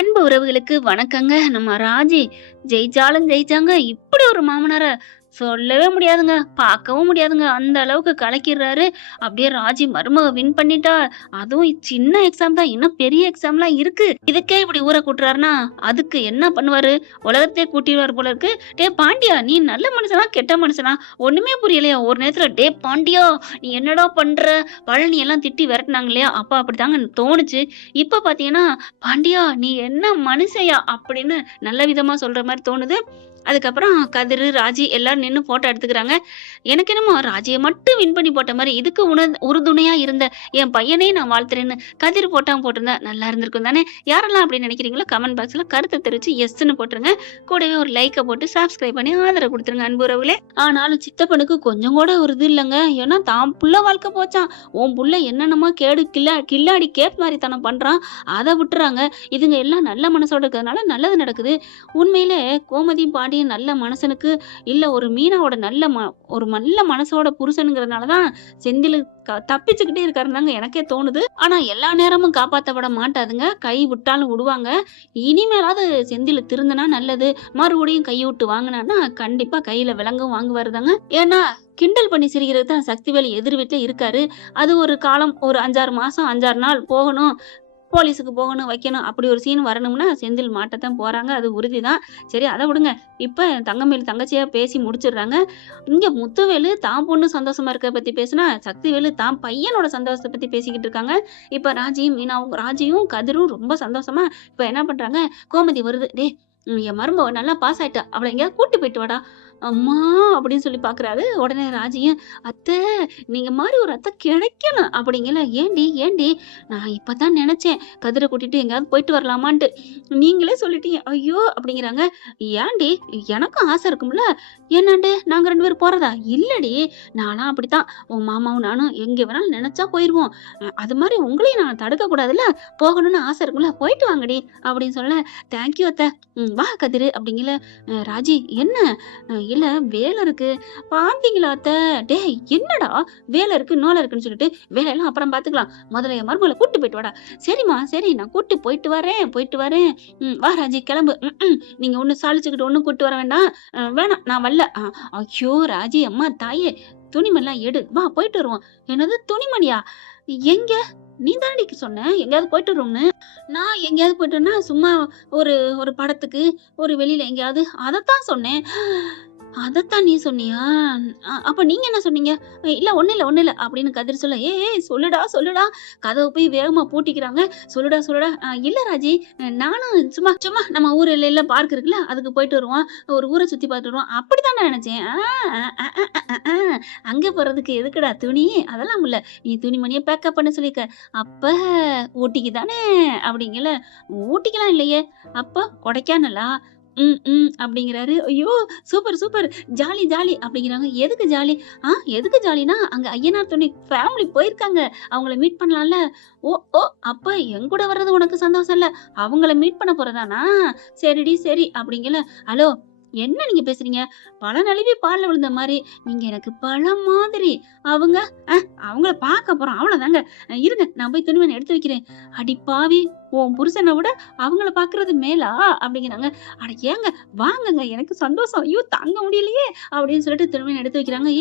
அன்பு உறவுகளுக்கு வணக்கங்க. நம்ம ராஜி ஜெயிச்சாலும் ஜெயிச்சாங்க. இப்படி ஒரு மாமனார சொல்லவே முடியாதுங்க. பார்க்கவும் முடியாதுங்க. அந்த அளவுக்கு கலக்கிர்றாரு. அப்படியே ராஜி மருமக வின் பண்ணிட்டா. அதுவும் சின்ன எக்ஸாம் தான். இன்னும் பெரிய எக்ஸாம்லாம் இருக்கு. இதுக்கே இப்படி ஊர கூட்டுறாருன்னா, அதுக்கு என்ன பண்ணுவாரு? உலகத்தையே கூட்டிருவாரு போல இருக்கு. "டேய் பாண்டியா! நீ நல்ல மனுஷனா? கெட்ட மனுஷனா? ஒண்ணுமே புரியலையா?" ஒரு நேரத்துல, "டேய் பாண்டியா! நீ என்னடா பண்ற?" பழனி எல்லாம் திட்டி விரட்டுனாங்க இல்லையா? அப்ப அப்படித்தாங்க தோணுச்சு. இப்ப பார்த்தீங்கன்னா, "பாண்டியா! நீ என்ன மனுஷன்யா?" அப்படின்னு நல்ல விதமா சொல்ற மாரி தோணுது. அதுக்கப்புறம் கதிரு, ராஜி எல்லாரும் நின்னு ஃபோட்டோ எடுத்துக்கிறாங்க. எனக்கு என்னமோ ராஜிய மட்டும் வின் பண்ணி போட்ட மாரி, இதுக்கு உறுதுணையா இருந்த என் பையனையும் நான் வாழ்த்துறேன்னு கதிர் ஃபோட்டோ போட்டிருந்தா நல்லா இருந்திருக்கும் தானே! யாரெல்லாம் அப்படி நினைக்கிறீங்களோ கமெண்ட் பாக்ஸ்ல கருத்த தெரிவிச்சு எஸ்ன்னு போட்டுருங்க. கூடவே ஒரு லைக்க போட்டு சப்ஸ்கிரைப் பண்ணி ஆதரவு குடுத்துருங்க அன்பு உறவுகளே! ஆனாலும் சித்தப்பனுக்கு கொஞ்சம் கூட ஒரு இது இல்லங்க. ஏன்னா தான் புள்ள வாழ்க்கை போச்சாம். உன் புள்ள என்னென்னமோ கேடு கில்லாடி கேப் மாரித்தனம் பண்றான். அத விட்டுறாங்க. இதுங்க எல்லாம் நல்ல மனசோட இருக்கிறதுனால நல்லது நடக்குது. உண்மையிலே கோமதியும் பாண்டியும் நல்ல மனுஷனுக்கு இல்ல ஒரு மீனாவோட ஒரு நல்ல மனசோட புருஷனுங்கிறதுனால தான் செந்திலு தப்பிச்சுக்கிட்டே இருக்காருன்னு தாங்க எனக்கே தோணுது. ஆனா எல்லா நேரமும் காப்பாத்தப்பட மாட்டாதுங்க. கை விட்டாலும் விடுவாங்க. இனிமேலாவது செந்திலு திருந்துனா நல்லது. மறுபடியும் கைய விட்டு வாங்குனான்னா, கண்டிப்பா கையில விலங்கும் வாங்குவாரு தாங்க. ஏன்னா கிண்டல் பண்ணி சிரிக்கிறது தான் சக்திவேல் எதிர் வீட்ல இருக்காரு. அது ஒரு காலம் ஒரு 5, 6 மாசம் 5, 6 நாள் போகணும். போலீஸுக்கு போகணும், வைக்கணும். அப்படி ஒரு சீன் வரணும்னா, செந்தில் மாட்டத்தான் போறாங்க. அது உறுதிதான். சரி அத விடுங்க. இப்ப தங்கமேல் தங்கச்சியா பேசி முடிச்சுடுறாங்க. இங்க முத்துவேலு தான் பொண்ணு சந்தோஷமா இருக்கத பத்தி பேசுனா, சக்திவேலு தான் பையனோட சந்தோஷத்த பத்தி பேசிக்கிட்டு இருக்காங்க. இப்ப ராஜியும், கதிரும் ரொம்ப சந்தோஷமா இப்ப என்ன பண்றாங்க, கோமதி வருது. "டேய் என் மருமக நல்லா பாஸ் ஆயிட்டா. அவள எங்கேயாவது கூட்டு போயிட்டு வாடா." அம்மா! அப்படின்னு சொல்லி பார்க்குறாரு. உடனே ராஜியும், "அத்தை நீங்க மாரி ஒரு அத்தை கிடைக்கணும்." அப்படிங்கல. "ஏன்டி? நான் இப்பதான் நெனச்சேன். கதிர கூட்டிட்டு எங்கேயாவது போயிட்டு வரலாமான்ட்டு. நீங்களே சொல்லிட்டீங்க." "ஐயோ!" அப்படிங்கிறாங்க. "ஏன்டி? எனக்கும் ஆசை இருக்கும்ல." "என்னண்டு நாங்க 2 பேரும் போறதா?" "இல்லடி, நான்லாம் அப்படித்தான். உன் மாமாவும் நானும் எங்க வேணாலும் நெனச்சா போயிருவோம். அது மாரி உங்களையும் நான் தடுக்கக் கூடாதுல்ல. போகணும்னு ஆசை இருக்கும்ல. போயிட்டு வாங்கடி." அப்படின்னு சொல்ல, "தேங்க் யூ அத்தை. வா கதிரு." அப்படிங்கல. ராஜி, "என்ன?" இல்ல வேலை இருக்கு. பார்த்தீங்களா அத்த? டேய் என்னடா வேலை இருக்கு, நோலை இருக்குன்னு சொல்லிட்டு, வேலையெல்லாம் அப்புறம் பார்த்துக்கலாம். முதல்ல என் மருமகள கூட்டு போயிட்டு வாடா. சரிம்மா, சரி நான் கூட்டு போயிட்டு வரேன். வா ராஜி கிளம்பு. நீங்க ஒண்ணும் சாலிச்சுக்கிட்டு ஒண்ணும் கூட்டு வர வேண்டாம். வேணாம் நான் வரல. ஐயோ! ராஜி அம்மா தாயே! துணிமணிலாம் எடு. வா போயிட்டு வருவோம். என்னது துணிமணியா? எங்க? நீ தானடி சொன்ன எங்கேயாவது போயிட்டு வருவோம்னு. நான் எங்கேயாவது போயிட்டேன்னா, சும்மா ஒரு ஒரு படத்துக்கு, ஒரு வெளியில எங்கேயாவது அதத்தான் சொன்னேன். அதத்தான் நீ சொன்னியா? அப்ப நீங்க என்ன சொன்னீங்க? இல்ல ஒண்ணும் இல்ல அப்படின்னு கதிர் சொல்ல, ஏய் சொல்லுடா. கதவ போய் வேகமா பூட்டிக்கிறாங்க. சொல்லுடா. இல்ல ராஜி, நானும் சும்மா சும்மா நம்ம ஊர் எல்லையில பார்க் இருக்குல்ல, அதுக்கு போயிட்டு வருவோம். ஒரு ஊர சுத்தி பார்த்துட்டு வருவோம். அப்படித்தான் நான் நெனச்சேன். அங்க போறதுக்கு எதுக்குடா துணி? அதெல்லாம் இல்ல. நீ துணிமணிய பேக்கப் பண்ண சொல்லியிருக்க. அப்ப ஊட்டிக்கு தானே? அப்படிங்கல. ஊட்டிக்கலாம் இல்லையே. அப்ப கொடைக்கானலா? அப்படிங்கிறாரு. ஐயோ! சூப்பர். ஜாலி அப்படிங்கிறாங்க. எதுக்கு ஜாலி? எதுக்கு ஜாலின்னா, அங்க ஐயனார் துணை ஃபேமிலி போயிருக்காங்க. அவங்கள மீட் பண்ணலாம்ல. ஓ! அப்ப என் கூட வர்றது உனக்கு சந்தோஷம் இல்ல. அவங்கள மீட் பண்ண போறதானா? சரிடி சரி அப்படிங்கல. ஹலோ! என்ன நீங்க பேசுறீங்க? பழம் நழுவி பால்ல விழுந்த மாரி. நீங்க எனக்கு பழம் மாதிரி. அவங்க அவங்கள பார்க்க போறோம். அவ்வளோதாங்க. இருங்க நான் போய் துணிமணி எடுத்து வைக்கிறேன். அடி பாவி! உன் புருஷன விட அவங்கள பார்க்குறது மேலா? அப்படிங்கிறாங்க. அட ஏங்க வாங்கங்க எனக்கு சந்தோஷம். ஐயோ! தாங்க முடியலையே! அப்படின்னு சொல்லிட்டு துணிமணி எடுத்து வைக்கிறாங்க.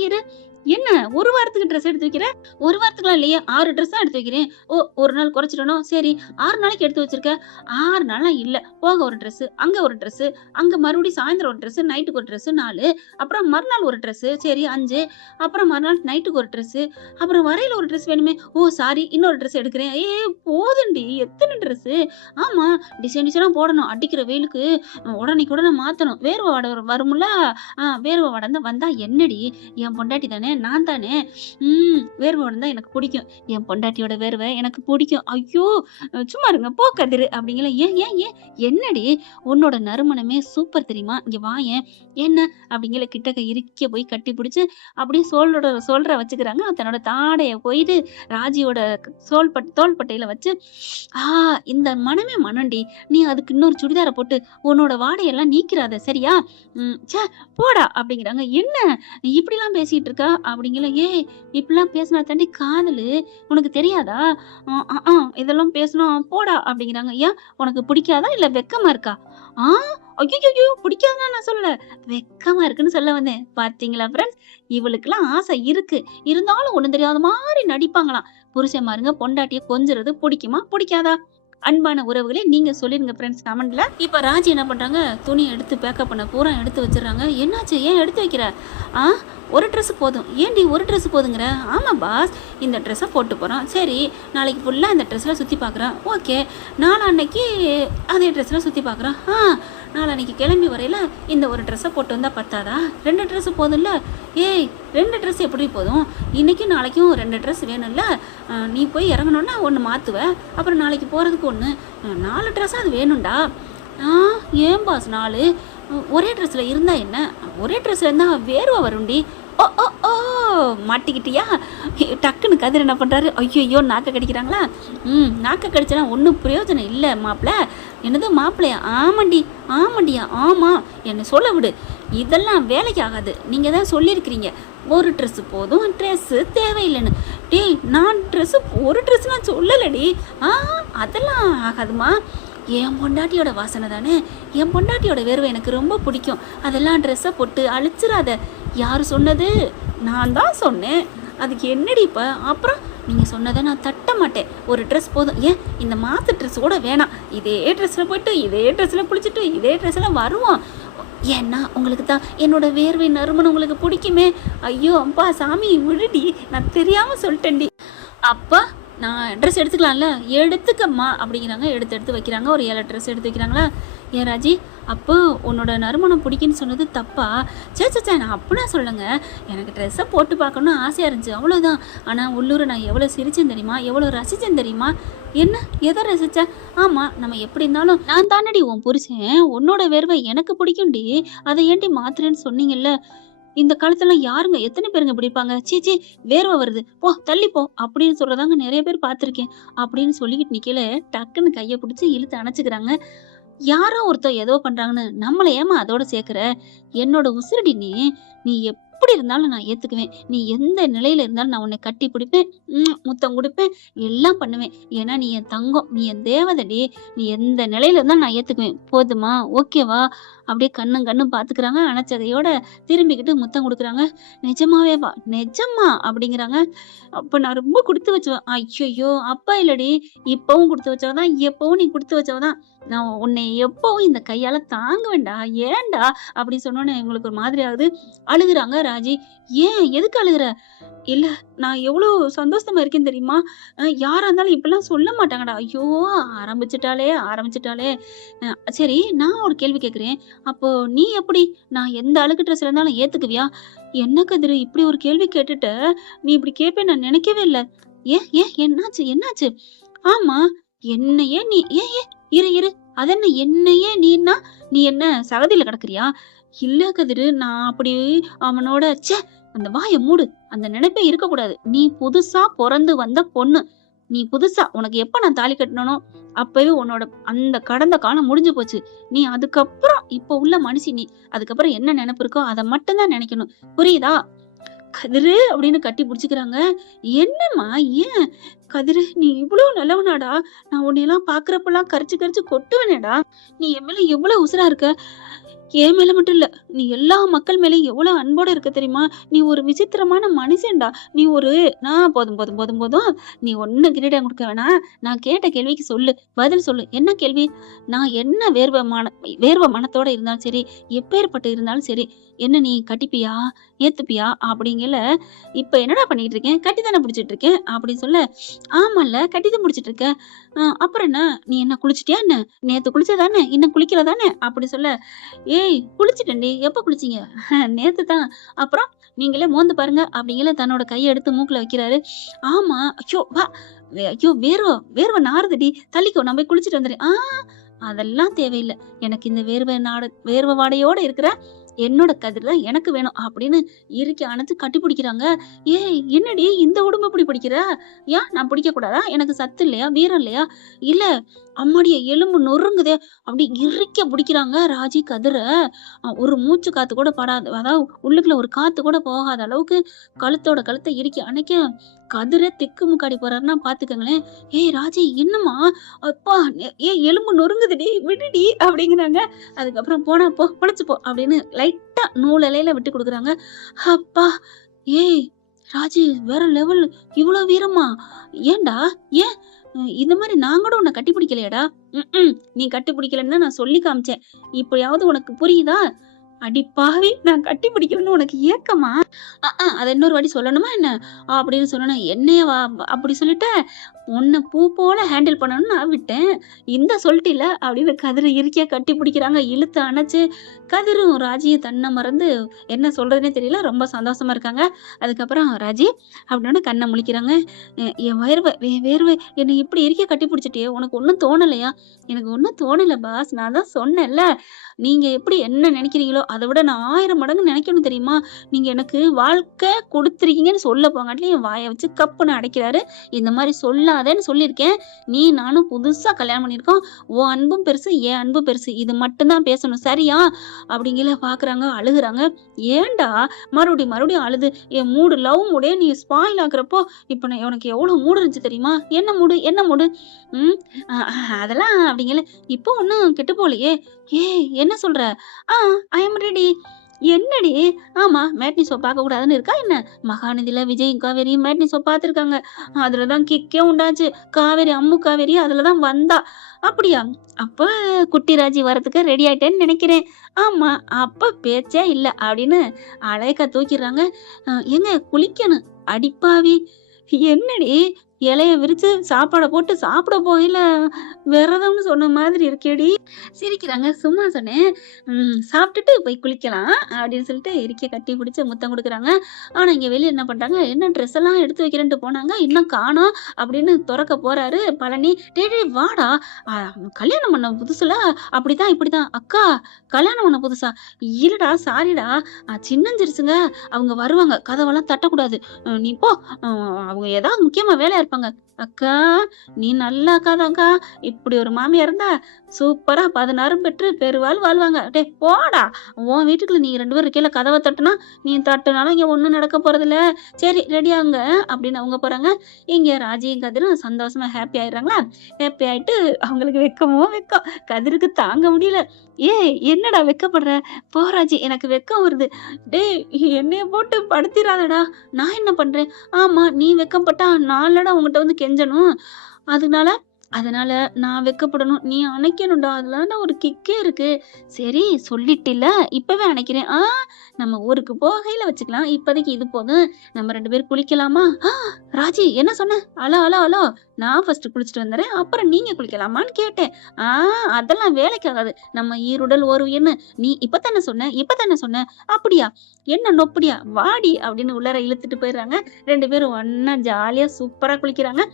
இரு. என்ன 1 வாரத்துக்கு ட்ரெஸ் எடுத்து வைக்கிற? 1 வாரத்துக்குலாம் இல்லையே. 6 ட்ரெஸ் தான் எடுத்து வைக்கிறேன். ஓ! 1 நாள் குறைச்சிட்டனோ? சரி 6 நாளைக்கு எடுத்து வச்சிருக்க. 6 நாள்லாம் இல்ல. போக ஒரு ட்ரெஸ்ஸு, அங்க ஒரு ட்ரெஸ்ஸு, அங்க மறுபடியும் சாயந்தரம் ஒரு ட்ரெஸ்ஸு, நைட்டுக்கு ஒரு ட்ரெஸ்ஸு 4, அப்புறம் மறுநாள் ஒரு ட்ரெஸ்ஸு, சரி 5, அப்புறம் மறுநாள் நைட்டுக்கு ஒரு ட்ரெஸ்ஸு, அப்புறம் வரையில ஒரு ட்ரெஸ் வேணுமே. ஓ! சாரி இன்னொரு ட்ரெஸ் எடுக்கிறேன். போதும்டி எத்தன ட்ரெஸ்ஸு? ஆமா டிசைனா போடணும். அடிக்கிற வெயிலுக்கு உடனேக்கு உடனே மாத்தணும். வேர்வை வாடை வரும்ல. வேர்வை வாடை வந்தா என்னடி? என் பொண்டாட்டி தானே! நான் தானே! வேர்வை வந்தா எனக்கு பிடிக்கும். என் பொண்டாட்டியோட வேர்வை எனக்கு பிடிக்கும். ஐயோ! சும்மா இருங்க போ கதிரு அப்படிங்கல. ஏன்? என்னடி? உன்னோட நறுமணமே சூப்பர் தெரியுமா? இங்க வாயேன். என்ன? அப்படிங்கல கிட்டக்க இறுக்கிய போய் கட்டி பிடிச்சு அப்படியே சொல்ற வச்சுக்கிறாங்க. தன்னோட தாடைய போயிட்டு ராஜியோட தோள்பட்டையில வச்சு ஆ இந்த மனமே மனம்டி. நீ அதுக்கு இன்னொரு சுடிதார போட்டு உன்னோட வாடையெல்லாம் நீக்கிறாத சரியா? ச்சே போடா அப்படிங்கிறாங்க. என்ன இப்படிலாம் பேசிட்டு இருக்க? அப்படிங்கல. ஏய் இப்படிலாம் பேசினா தாண்டி காதலு. உனக்கு தெரியாதா? அ அ ஆ இதெல்லாம் பேசினா போடா அப்படிங்கிறாங்க. ஏன் உனக்கு பிடிக்காதா? இல்ல வெட்கமா இருக்கா? ஆ ஐய்யய்யோ! பிடிக்காதுன்னு நான் சொல்லல. வெட்கமா இருக்குன்னு சொல்ல வந்தேன். பார்த்தீங்களா ஃபிரெண்ட்ஸ்? இவளுக்கெல்லாம் ஆசை இருக்கு. இருந்தாலும் ஒண்ணும் தெரியாத மாரி நடிப்பாங்களாம். புருஷன்மாருங்க பொண்டாட்டிய கொஞ்சுறது புடிக்குமா? புடிக்காதா? அன்பான உறவுகளே நீங்க சொல்லிருங்க ஃப்ரெண்ட்ஸ் கமெண்ட்ல. இப்ப ராஜி என்ன பண்றாங்க? துணிய எடுத்து பேக்கப் பண்ண பூரா எடுத்து வச்சுர்றாங்க. என்னாச்சு? ஏன் எடுத்து வைக்கிற? ஆ ஒரு ட்ரெஸ் போதும். ஏன்டி ஒரு ட்ரெஸ் போதுங்கிற? ஆமா பாஸ். இந்த ட்ரெஸ்ஸ போட்டு போறான். சரி நாளைக்கு ஃபுல்லா இந்த ட்ரெஸ்ல சுத்தி பார்க்குறான். ஓகே. நாளான்னைக்கு அதே ட்ரெஸ்ல சுத்தி பார்க்குறான். நாளான்னைக்கு கிளம்பி வரையில இந்த ஒரு ட்ரெஸ்ஸ போட்டு வந்தா பத்தாதா? 2 ட்ரெஸ் போதும்ல? ஏய் 2 ட்ரெஸ் எப்படி போதும்? இன்னைக்கும் நாளைக்கும் 2 ட்ரெஸ் வேணும்ல? நீ போய் இறங்கணுன்னா 1 மாத்துவ. அப்புறம் நாளைக்கு போறதுக்கு 1. 4 ட்ரெஸ்ஸா அது வேணும்டா. ஆ ஏன் பாஸ் 4? ஒரே ட்ரெஸ்ல இருந்தா என்ன? ஒரே ட்ரெஸ்ல இருந்தா வேர்வை வரும்டி. ஓ ஓ ஓ மாட்டிக்கிட்டியா? டக்குன்னு கதிர் என்ன பண்றாரு? ஐயையோ நாக்க கடிக்கிறாங்களா? நாக்க கடிச்சனா ஒன்றும் பிரயோஜனம் இல்லை மாப்பிள. என்னது மாப்பிள்ளையா? ஆமாண்டி ஆமாண்டியா ஆமா. என்னை சொல்ல விடு. இதெல்லாம் வேலைக்கு ஆகாது. நீங்க தான் சொல்லியிருக்கிறீங்க ஒரு ட்ரெஸ் போதும், ட்ரெஸ்ஸு தேவையில்லைன்னு. டேய் நான் ஒரு ட்ரெஸ் நான் சொல்லலடி. அதெல்லாம் ஆகாதுமா. என் பொண்டாட்டியோட வாசனை தானே, என் பொண்டாட்டியோட வேர்வை எனக்கு ரொம்ப பிடிக்கும். அதெல்லாம் ட்ரெஸ்ஸை போட்டு அழிச்சிடாத. யார் சொன்னது? நான் தான் சொன்னேன். அதுக்கு என்னடி இப்போ? அப்புறம் நீங்கள் சொன்னதை நான் தட்ட மாட்டேன். ஒரு ட்ரெஸ் போதும். ஏன் இந்த மாற்று ட்ரெஸ் கூட வேணாம். இதே ட்ரெஸ்ஸில் போய்ட்டு இதே ட்ரெஸ்ஸில் குளிச்சுட்டு இதே ட்ரெஸ்ஸில் வருவோம். ஏன்னா உங்களுக்கு தான் என்னோட வேர்வை நறுமணம் உங்களுக்கு பிடிக்குமே. ஐயோ அப்பா சாமி விடுடி, நான் தெரியாமல் சொல்லிட்டேன்டி. அப்பா நான் ட்ரெஸ் எடுத்துக்கலாம்ல? எடுத்துக்கம்மா அப்படிங்கிறாங்க. எடுத்து வைக்கிறாங்க. ஒரு 7 ட்ரெஸ் எடுத்து வைக்கிறாங்களா? ஏன் ராஜி அப்போ உன்னோட நறுமணம் பிடிக்குன்னு சொன்னது தப்பா? சே நான் அப்படின்னா சொல்லுங்க. எனக்கு ட்ரெஸ்ஸை போட்டு பார்க்கணுன்னு ஆசையாக இருந்துச்சு, அவ்வளோதான். ஆனால் உள்ளூர் நான் எவ்வளோ சிரிச்சேன் தெரியுமா? எவ்வளோ ரசித்தேன் தெரியுமா? என்ன எதை ரசித்தேன்? ஆமாம் நம்ம எப்படி இருந்தாலும் நான் தானடி உன் புருஷன். உன்னோட வேர்வை எனக்கு பிடிக்கும்டி. அதை ஏன்டி மாத்துறேன்னு சொன்னீங்கல்ல? இந்த காலத்துல யாருங்க எத்தனை பேருங்க இப்படி இருப்பாங்க? சீ வேர்வை வருது போ தள்ளி போ அப்படின்னு சொல்றதாங்க நிறைய பேர் பார்த்துருக்கேன் அப்படின்னு சொல்லிக்கிட்டு நிக்கல. டக்குன்னு கையை பிடிச்சி இழுத்து அணைச்சுக்கிறாங்க. யாரோ ஒருத்தர் ஏதோ பண்றாங்கன்னு நம்மள ஏமா அதோட சேர்க்கிற? என்னோட உசுரடி நீ. நீ எப்படி இருந்தாலும் நான் ஏத்துக்குவேன். நீ எந்த நிலையில இருந்தாலும் நான் உன்னை கட்டி பிடிப்பேன், முத்தம் கொடுப்பேன், எல்லாம் பண்ணுவேன். ஏன்னா நீ என் தங்கம், நீ என் தேவதடி. நீ எந்த நிலையில இருந்தாலும் நான் ஏத்துக்குவேன். போதுமா? ஓகேவா? அப்படியே கண்ணும் பாத்துக்கிறாங்க. அணைச்சதையோட திரும்பிக்கிட்டு முத்தம் கொடுக்குறாங்க. நிஜமாவேவா? நிஜமா அப்படிங்கிறாங்க. அப்ப நான் ரொம்ப கொடுத்து வச்சவன். ஐயோ அப்பா இல்லடி, இப்பவும் கொடுத்து வச்சவதான், எப்பவும் நீ கொடுத்து வச்சவதான். நான் உன்னை எப்பவும் இந்த கையால தாங்க வேண்டா. ஏன்டா அப்படி சொன்னோன்னு எங்களுக்கு ஒரு மாதிரி ஆகுது. அழுகுறாங்க ராஜி. ஏன் எதுக்கு அழுகுற? இல்ல நான் எவ்வளோ சந்தோஷமா இருக்கேன்னு தெரியுமா? யாரா இருந்தாலும் இப்படிலாம் சொல்ல மாட்டாங்கடா. ஐயோ ஆரம்பிச்சிட்டாளே. சரி நான் ஒரு கேள்வி கேட்குறேன். அப்போ நீ எப்படி? நான் எந்த அழுக்கு ட்ரெஸ்ல இருந்தாலும் ஏத்துக்குவியா? என்ன கதிரு இப்படி ஒரு கேள்வி கேட்டுட்ட? நீ இப்படி கேட்பேன்னு நான் நினைக்கவே இல்ல. ஏன் ஏன் என்னாச்சு? ஆமா என்னையே நீ ஏன் ஏன் இரு அதென்ன என்னையே நீன்னா நீ என்ன சகதியில கிடக்குறியா? இல்ல கதிரு நான் அப்படி அவனோட அந்த வாயை மூடு. அந்த நினைப்பே இருக்கக்கூடாது. நீ புதுசா பொறந்து வந்த பொண்ணு. நீ புதுசா உனக்கு எப்ப நான் தாலி கட்டணும் அப்பவே உன்னோட அந்த கடந்த காலம் முடிஞ்சு போச்சு. நீ அதுக்கப்புறம் இப்ப உள்ள மனுஷி நீ. அதுக்கப்புறம் என்ன நினைப்பு இருக்கோ அதை மட்டும்தான் நினைக்கணும். புரியுதா? கதிரு அப்படின்னு கட்டி பிடிச்சிக்கிறாங்க. என்னம்மா ஏன்? கதிரு நீ இவ்வளவு நல்லவனாடா. நான் உன்னையெல்லாம் பாக்குறப்பெல்லாம் கரிச்சு கொட்டுவேனேடா. நீ என் மேல எவ்வளவு உசுரா இருக்க. என் மேல மட்டும் இல்ல, நீ எல்லா மக்கள் மேலயும் எவ்வளவு அன்போட இருக்க தெரியுமா? நீ ஒரு விசித்திரமான மனுஷன்டா. நீ ஒரு போதும். நீ ஒண்ணும் கிரீடம் கொடுக்க வேணாம். நான் கேட்ட கேள்விக்கு சொல்லு, பதில் சொல்லு. என்ன கேள்வி? நான் என்ன வேர்வ மனத்தோட இருந்தாலும் சரி, எப்பேற்பட்டு இருந்தாலும் சரி, என்ன நீ கட்டிப்பியா? ஏத்துப்பியா? அப்படிங்கல. இப்ப என்னடா பண்ணிட்டு இருக்கேன்? கட்டி தானே பிடிச்சிட்டு இருக்கேன் அப்படின்னு சொல்ல. ஆமால்ல கட்டிதான் பிடிச்சிட்டு இருக்க. அப்புறம் என்ன? நீ என்ன குளிச்சிட்டியா என்ன? நேத்து குளிச்சதானே, இன்னும் குளிக்கல தானே அப்படி சொல்ல. ஏய் குளிச்சிட்டேன்டி. எப்ப குளிச்சீங்க? நேத்து தான். அப்புறம் நீங்களே மோந்து பாருங்க அப்படிங்கல. தன்னோட கையை எடுத்து மூக்குல வைக்கிறாரு. ஆமா ஐயோ வா. ஐயோ வேர்வை நாறுதுடி. தள்ளிக்கோ நான் போய் குளிச்சுட்டு வந்துடுறேன். அதெல்லாம் தேவையில்லை. எனக்கு இந்த வேர்வை வாடையோட இருக்கிற என்னோட கதிர் தான் எனக்கு வேணும் அப்படின்னு இறுக்கி அணைச்சு கட்டி பிடிக்கிறாங்க. ஏய் என்னடி இந்த உடம்பு இப்படி பிடிக்கிற? ஏன் நான் பிடிக்க கூடாதா? எனக்கு சத்து இல்லையா? வீரம் இல்லையா? இல்ல அம்மாடிய எலும்பு நொறுங்குதே! அப்படி இறுக்க பிடிக்கிறாங்க ராஜி கதிர. ஒரு மூச்சு காத்து கூட படாது. அதாவது உள்ளுக்குள்ள ஒரு காத்து கூட போகாத அளவுக்கு கழுத்தோட கழுத்த இறுக்கி அணைக்க, கதிரே திக்கு முக்காடி போறாருன்னா பாத்துக்கங்களேன். "ஏய் ராஜி என்னம்மா? அப்பா ஏய் எலும்பு நொறுங்குதுடி விடுடி" அப்படிங்கிறாங்க. அதுக்கப்புறம் "போனா போ பொழச்சு போ" அப்படின்னு லைட்டா நூல் இழையில விட்டு குடுக்குறாங்க. அப்பா! ஏய் ராஜி வேற லெவல். இவ்ளோ வீரமா? ஏன்டா? ஏன்? இந்த மாரி நான் கூட உன்ன கட்டி பிடிக்கலையாடா? நீ கட்டி பிடிக்கலன்னு தான் நான் சொல்லி காமிச்சேன். இப்பயாவது உனக்கு புரியுதா? அடி பாவி! நான் கட்டி பிடிக்கலன்னு உனக்கு ஏக்கமா? அத இன்னொரு வாட்டி சொல்லணுமா என்ன? அப்படின்னு சொன்னோனே, என்னையவா அப்படி சொல்லிட்ட? உன்ன பூ போல ஹேண்டில் பண்ணணும்னு நான் விட்டேன். இந்த சொல்லிட்டில அப்படின்னு கதிர இறுக்கியா கட்டி பிடிக்கிறாங்க. இழுத்து அணைச்சு, கதிரும் ராஜியும் தன்ன மறந்து என்ன சொல்றதுன்னே தெரியல. ரொம்ப சந்தோஷமா இருக்காங்க. அதுக்கப்புறம் ராஜி அப்படின்னோனே கண்ண முழிக்கிறாங்க. என் வேர்வை என்னை இப்படி இறுக்கியா கட்டி பிடிச்சிட்டியே! உனக்கு ஒண்ணும் தோணலையா? எனக்கு ஒண்ணும் தோணல பாஸ். நான் தான் சொன்னேன்ல. நீங்க எப்படி என்ன நினைக்கிறீங்களோ, அத விட நான் 1000 மடங்கு நினைக்கணும் தெரியுமா? நீங்க எனக்கு வாழ்க்கை குடுத்துருக்கீங்கன்னு சொல்ல போங்காட்டியும் என் வாய வச்சு கப்புன்னு அடைக்கிறாரு. இந்த மாரி சொல்லாதேன்னு சொல்லியிருக்கேன். நீ நானும் புதுசா கல்யாணம் பண்ணியிருக்கோம். உன் அன்பும் பெருசு, என் அன்பு பெருசு. இது மட்டும் தான் பேசணும். சரியா? அப்படிங்கல பாக்குறாங்க, அழுகுறாங்க. ஏன்டா மறுபடியும் அழுது என் லவ் மூடே நீ ஸ்பாயில் ஆக்குறப்போ, இப்ப நான் உனக்கு எவ்வளவு மூடு இருந்துச்சு தெரியுமா? என்ன மூடு? ம். அ அதெல்லாம் அப்படிங்கல. இப்போ ஒண்ணும் கெட்டு போலையே! ஏய் என்ன சொல்ற? ஆ ஐ அம் ரெடி. என்னடி? ஆமா மேட்னி ஷோ பார்க்கக்கூடாதுன்னு இருக்கா என்ன? மகாநதியில விஜயும் காவேரியும் மேட்னி ஷோ பார்த்துருக்காங்க. அதுல தான் கிக்கே உண்டாச்சு. அம்மு காவேரி அதுல தான் வந்தா. அப்படியா? அப்ப குட்டி ராஜி வரதுக்கு ரெடி ஆயிட்டேன்னு நினைக்கிறேன். ஆமா அப்ப பேச்சே இல்ல அப்படின்னு அலைக்க தூக்கிடுறாங்க. ஏங்க குளிக்கணும். அடிப்பாவி! என்னடி இலைய விரிச்சு சாப்பாட போட்டு சாப்பிட போகையில விரதம்னு சொன்ன மாதிரி இருக்கேடி. சிரிக்கிறாங்க. சும்மா சொன்னேன். சாப்பிட்டுட்டு போய் குளிக்கலாம் அப்படின்னு சொல்லிட்டு இறுக்கிய கட்டி பிடிச்சு முத்தம் குடுக்குறாங்க. ஆனா இங்க வெளிய என்ன பண்றாங்க, என்ன ட்ரெஸ் எல்லாம் எடுத்து வைக்கிறேன்ட்டு போனாங்க. இன்னும் காணோம் அப்படின்னு தொறக்க போறாரு பழனி. டேய் டேய் வாடா. அ கல்யாணம் பண்ண புதுசுல அப்படிதான் இப்படிதான். அக்கா கல்யாணம் பண்ண புதுசா? இல்லடா சாரிடா. சின்னஞ்சிறுசுங்க. அவங்க வருவாங்க. கதவெல்லாம் தட்டக்கூடாது. நீ போ. அவங்க ஏதாவது முக்கியமா வேலையா இருப்பாங்க. அக்கா நீ நல்ல அக்காதான்க்கா. இப்படி ஒரு மாமியார் இருந்தா சூப்பரா 16 பெற்று பெருவாழ் வாழ்வாங்க. டேய் போடா. உன் வீட்டுக்குள்ள நீங்க 2 பேரும் இருக்கையில கதவ தட்டுனா, நீ தட்டுனாலும் இங்க ஒண்ணும் நடக்க போறதில்ல. சரி ரெடி ஆகுங்க அப்படின்னு அவங்க போறாங்க. இங்க ராஜியும் கதிரும் சந்தோஷமா ஹாப்பி ஆயிடுறாங்களா? ஹாப்பி ஆயிட்டு அவங்களுக்கு வெக்கம். கதிருக்கு தாங்க முடியல. ஏய் என்னடா வெட்கப்படுற? போ ராஜி எனக்கு வெட்கம் வருது. டேய் என்னைய போட்டு படுத்திராதடா. நான் என்ன பண்றேன்? ஆமா நீ வெட்கப்பட்டா நான் இல்லடா உன்கிட்ட வந்து கெஞ்சணும். அதனால அதனால நான் வெட்கப்படணும். நீ அணைக்கணும்டா. அதுலதான்டா ஒரு கிக்கே இருக்கு. சரி சொல்லிட்டில்ல, இப்பவே அணைக்கிறேன். நம்ம ஊருக்கு போகையில வச்சுக்கலாம். இப்போதைக்கு இது போதும். நம்ம 2 பேரும் குளிக்கலாமா? ராஜி என்ன சொன்ன? ஹலோ. நான் ஃபர்ஸ்ட் குளிச்சுட்டு வந்துடுறேன். அப்புறம் நீங்க குளிக்கலாமான்னு கேட்டேன். ஆ அதெல்லாம் வேலைக்கு ஆகாது. நம்ம ஈருடல் ஒரு உயிர்ன்னு நீ இப்பதானே சொன்ன. அப்படியா? என்ன நொப்படியா? வாடி அப்படின்னு உள்ளார இழுத்துட்டு போயிடுறாங்க. 2 பேரும் ஒண்ணா ஜாலியா சூப்பரா குளிக்கிறாங்க.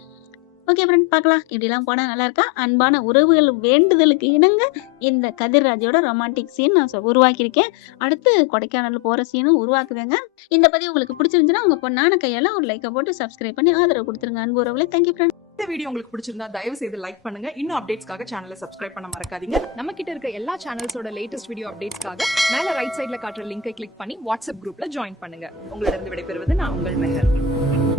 ஓகே ஃப்ரெண்ட் பார்க்கலாம். இப்படிலாம் போனா நல்லா இருக்கா? அன்பான உறவுகள் வேண்டுதலுக்கு இணங்க இந்த கதிர்ராஜோட ரொமான்டிக் சீன் நான் உருவாக்கியிருக்கேன். அடுத்து கொடைக்கானல் போற சீனும் உருவாக்குவேங்க. இந்த பதிவு உங்களுக்கு பிடிச்சிருந்துச்சுன்னா உங்க பொண்ணான கையால ஒரு லைக்கை போட்டு சப்ஸ்கிரைப் பண்ணி ஆதரவு கொடுத்துருங்க அன்பு உறவுகளே. Thank you friend. இந்த வீடியோ உங்களுக்கு பிடிச்சிருந்தா தயவு செய்து லைக் பண்ணுங்க. இன்னும் அப்டேட்ஸ்க்காக சேனலை சப்ஸ்கிரைப் பண்ண மறக்காதீங்க. நம்ம கிட்ட இருக்க எல்லா சேனல்ஸோட லேட்டஸ்ட் வீடியோ அப்டேட்ஸ்க்காக மேல ரைட் சைடுல காட்டுற லிங்கை கிளிக் பண்ணி வாட்ஸ்அப் குரூப்ல ஜாயின் பண்ணுங்க. உங்களிடம் விடைபெறுவது நான் உங்கள் மெஹர்.